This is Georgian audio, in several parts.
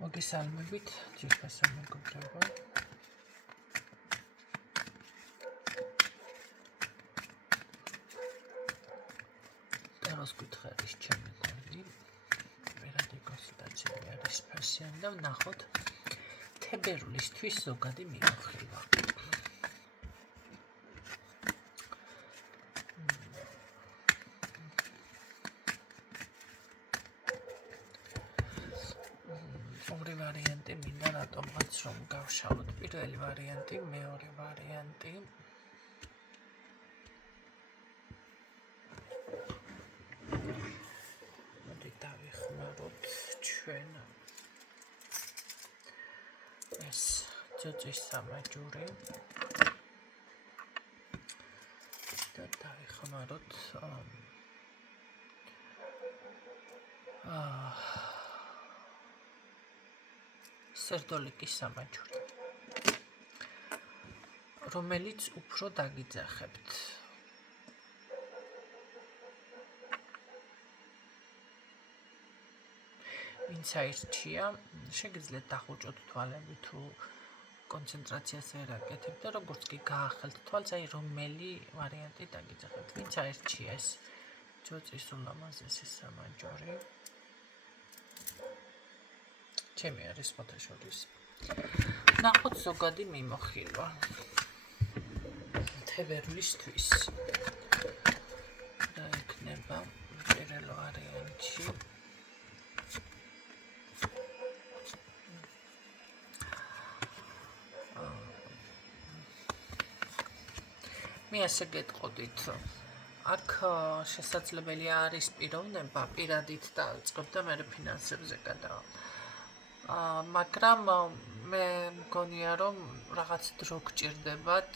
მოგესალმებით, ძირფასა მეგობრებო. ტაროს კუთხეების ჩემი გვერდი, პირადი კონსულტაციები არის ფასიანი და ვნახოთ თებერვლისთვის ზოგადი მიმოხილვა. ორი ვარიანტი მინდა რატომღაც რომ გავშალოთ. პირველი ვარიანტი, მეორე ვარიანტი. მოდით დავიხმაროთ ჩვენ ეს ძოძვის სამაჯური და დავიხმაროთ სერდოლიკის სამაჯური, რომელიც უფრო დაგიძახებთ. ვინც აირჩია, შეგიძლიათ დახუჭოთ თვალები თუ კონცენტრაციას ვერ აკეთებთ და როგორც კი გაახელთ თვალს, აი რომელი ვარიანტი დაგიძახებთ. ვინც აირჩია ეს ძოძვის ულამაზესი სამაჯური. ჩემი არის ფოთაშორის. ნახოთ ზოგადი მიმოხილვა თებერვლისთვის. რა იქნება პირველ ვარიანტში. მე ასე გეტყოდით, აქ შესაძლებელი არის პიროვნება პირადით დაიწყებ და მე ფინანსებზე გადავა. მაგრამ მე მგონია რომ რაღაც დრო გჭირდებათ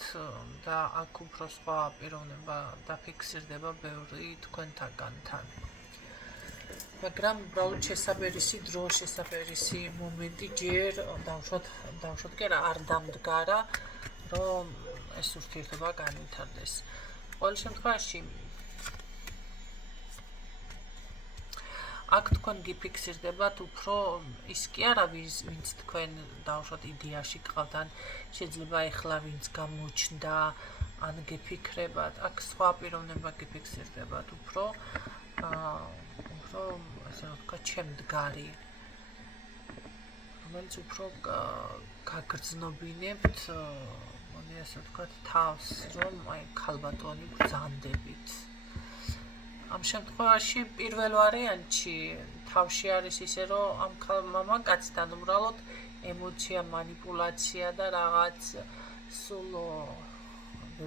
და აქ უფრო სხვა პიროვნება დაფიქსირდება ბევრი თქვენთაგანთან. მაგრამ უბრალოდ შესაბერისი დრო, შესაბერისი მომენტი ჯერ დავუშვათ კი არა, არ დამდგარა, რომ ეს ურთიერთობა განვითარდეს. ყოველ შემთხვევაში აქ თქვენ გიფიქსირდებათ უფრო ის კი არა, ვინც თქვენ დავუშვათ იდეაში გყავდან, შეიძლება ეხლა ვინც გამოჩნდა, ან გიფიქრებათ, აქ სხვა პიროვნება გიფიქსირდებათ უფრო ასე ვთქვათ, ჩემდგარი, რომელიც უფრო გაგრძნობინებთ, ასე ვთქვათ, თავს, რომ აი ქალბატონი ბრძანდებით. ამ შემთხვევაში პირველ ვარიანტში თავში არის ისე, რომ ამ მამაკაცთან უბრალოდ ემოცია, манипуляცია და რაღაც სულ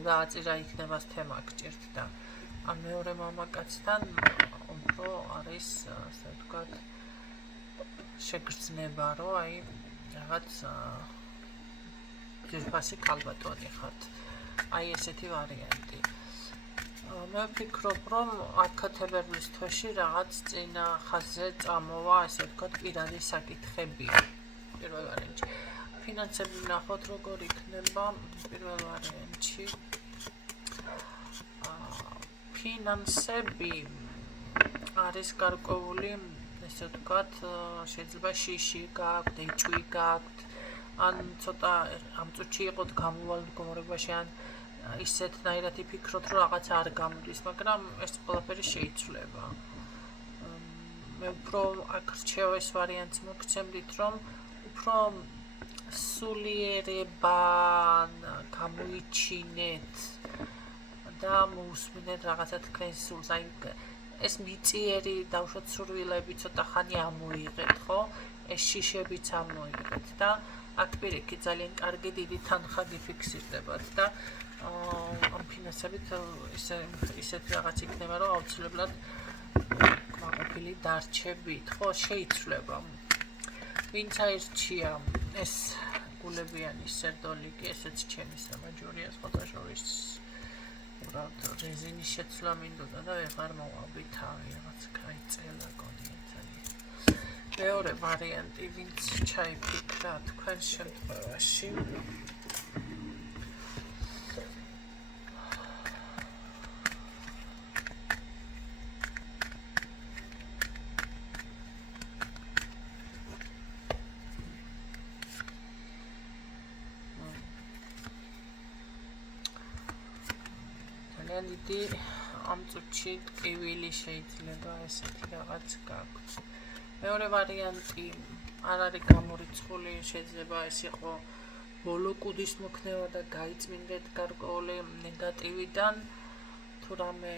დააწირა იქნებას თემა გჭირთ და ამ მეორე მამაკაცთან უფრო არის, ასე ვთქვათ, შეგრძნება, რომ აი რაღაც ძირფასი ქალბატონი ხართ. აი ესეთი ვარიანტი. მე ვფიქრობ, რომ აქ თებერვლის თვეში რაღაც წინა ხაზზე წამოვა, ასე ვთქვათ, პირადი საკითხები. პირველ ვარიანტში. ფინანსები ვნახოთ, როგორ იქნება პირველ ვარიანტში. ფინანსები არის გარკვეული, ესე ვთქვათ, შეიძლება შიში გაქვთ, ეჭვი გაქვთ, ან ცოტა ამ წუთში იყოთ გამოვალ მდგომარეობაში, ან ისეთნაირად იფიქროთ, რომ რაღაც არ გამოდის, მაგრამ ეს ყველაფერი შეიცვლება. მე უფრო აქ რჩევ ეს ვარიანტს მოგცემდით, რომ უფრო სულიერება გამოიჩინეთ და მოусმინეთ რაღაცა თქვენ სულს. აი ეს მიწიერი დავუშვათ სურვილები ცოტა ხანი ამოიღეთ, ხო? ეს შიშებიც ამოიღეთ და აქ პირიქით ძალიან კარგი დიდი თანხა გიფიქსირდებათ და ამ ფინანსებით ისეთ რაღაც იქნება, რომ აუცილებლად კმაყოფილი დარჩებით, ხო, შეიცვლება. ვინც აირჩია ეს გულებიანი სერდოლიკი, ესეც ჩემი სამაჯურია, ფოთაშორის. უბრალოდ რეზინის შეცვლა მინდოდა და ვეღარ მოვავდი თავი, რაღაც კაი წელა გონია ძალიან. მეორე ვარიანტი, ვინც ჩაიფიქრა თქვენ შემთხვევაში. ძალიან დიდი ამ წუთში ტკივილი შეიძლება ესეთი რაღაც გაქვთ. მეორე ვარიანტი არ არის გამორიცხული, შეიძლება ეს იყო ბოლო კუდის მოქნევა და გაიწმინდეთ გარკვეული ნეგატივიდან, თუ რამე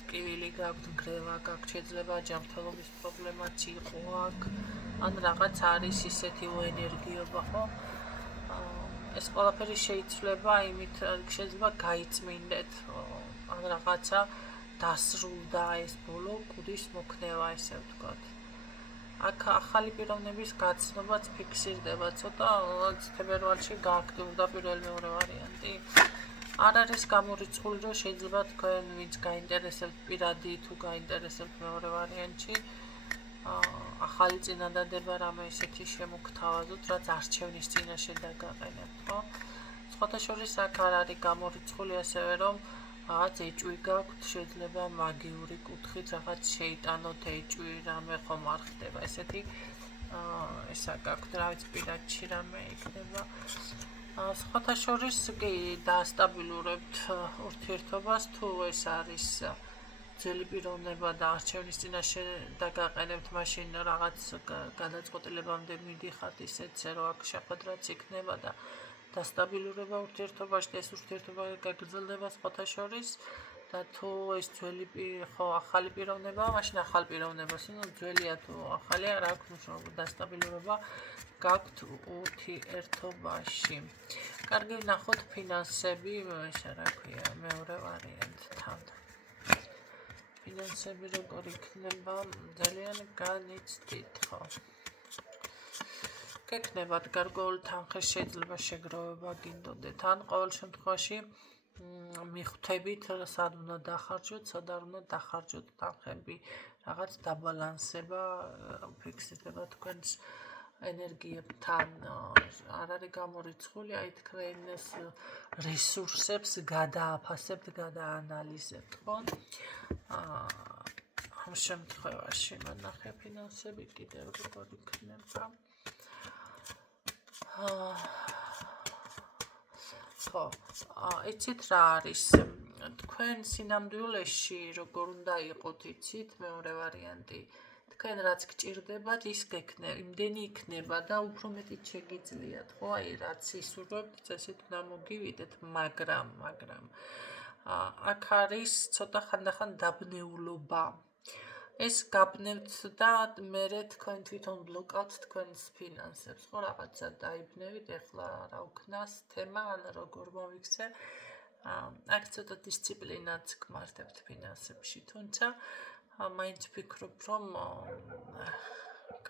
ტკივილი გაქვთ, მგრევა გაქვთ, შეიძლება ჯანმრთელობის პრობლემაც იყო აქ, ან რაღაც არის ისეთი ენერგიობა, ხო? ეს ყველაფერი შეიძლება იმით შეიძლება გაიწმინდეთ, ან რაღაცა დასრულდა ეს ბოლო კუდის მოქნევა, ესე ვთქვათ. აქ ახალი პიროვნების გაცნობაც ფიქსირდება, ცოტა თებერვალში გააქტიურდა პირველ მეორე ვარიანტი. არ არის გამორიცხული, რომ შეიძლება თქვენ ვინც გაინტერესებთ პირადი თუ გაინტერესებთ მეორე ვარიანტში, ახალი წინადადება რამე ისეთი შემოგთავაზოთ, რაც არჩევნის წინაშე დაგაყენებთ, ხო? სხვათა შორის აქ არ არის გამორიცხული, ასევე რომ რაღაც ეჭვი გაქვთ, შეიძლება მაგიური კუთხით რაღაც შეიტანოთ ეჭვი, რამე ხომ არ ხდება ესეთი ესა გაქვთ, რა ვიცი, პირადში რამე იქნება. სხვათა შორის კი დაასტაბილურებთ ურთიერთობას, თუ ეს არის ძველი პიროვნება და არჩევნის წინაშე დაგაყენებთ, მაშინ რაღაც გადაწყვეტილებამდე მიდიხართ ისეთზე, რომ აქ შეხვედრაც იქნება და დასტაბილურება ურთიერთობაში, ეს ურთიერთობა გაგრძელდება სხვათა შორის და თუ ეს ძველი ხო ახალი პიროვნება, მაშინ ახალი პიროვნებას, ძველია თუ ახალია, რა აქვს მნიშვნელობა, დასტაბილურება გაქვთ ურთიერთობაში. კარგი, ნახოთ ფინანსები, ესა რა ქვია, მეორე ვარიანტთან. ფინანსები როგორ იქნება, ძალიან განიცდით, ხო? გექნებათ გარკვეული თანხის შეიძლება შეგროვება გინდოდეთ, ან ყოველ შემთხვევაში მიხვდებით, სად უნდა დახარჯოთ, სად არ უნდა დახარჯოთ თანხები, რაღაც დაბალანსება ფიქსირდება თქვენს ენერგიებთან, არ არის გამორიცხული, აი თქვენ რესურსებს გადააფასებთ, გადაანალიზებთ, ხო? ამ შემთხვევაში მანახე ფინანსები კიდევ როგორ იქნება. ხო, იცით რა არის, თქვენ სინამდვილეში როგორ უნდა იყოთ, იცით, მეორე ვარიანტი, თქვენ რაც გჭირდებათ, ის იმდენი იქნება და უფრო მეტიც შეგიძლიათ, ხო, აი რაც ისურვებთ, წესით უნდა მოგივიდეთ, მაგრამ აქ არის ცოტა ხანდახან დაბნეულობა. ეს გაბნევთ და მერე თქვენ თვითონ ბლოკავთ თქვენს ფინანსებს, ხო, რაღაცა დაიბნევით, ეხლა რა უქნას თემა, ან როგორ მოვიქცე. აქ ცოტა დისციპლინაც გმართებთ ფინანსებში, თუმცა მაინც ვფიქრობ, რომ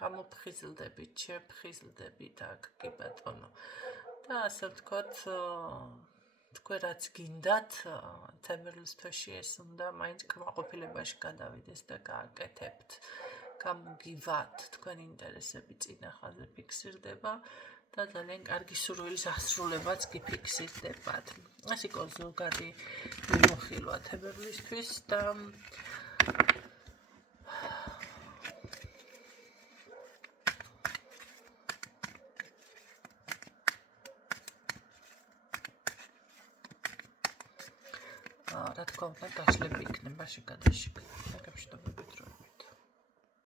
გამოფხიზლდებით, შეფხიზლდებით აქ, კი ბატონო. და ასე ვთქვათ, თქვენ რაც გინდათ, თებერვლის თვეში ეს უნდა მაინც კმაყოფილებაში გადავიდეს და გააკეთებთ. გამოგივათ, თქვენ ინტერესები წინა ხაზზე ფიქსირდება და ძალიან კარგი სურვილის ასრულებაც გიფიქსირდებათ. ეს იყო ზოგადი მიმოხილვა თებერვლისთვის და რა თქმა უნდა, გაშლები იქნება შეგადაში.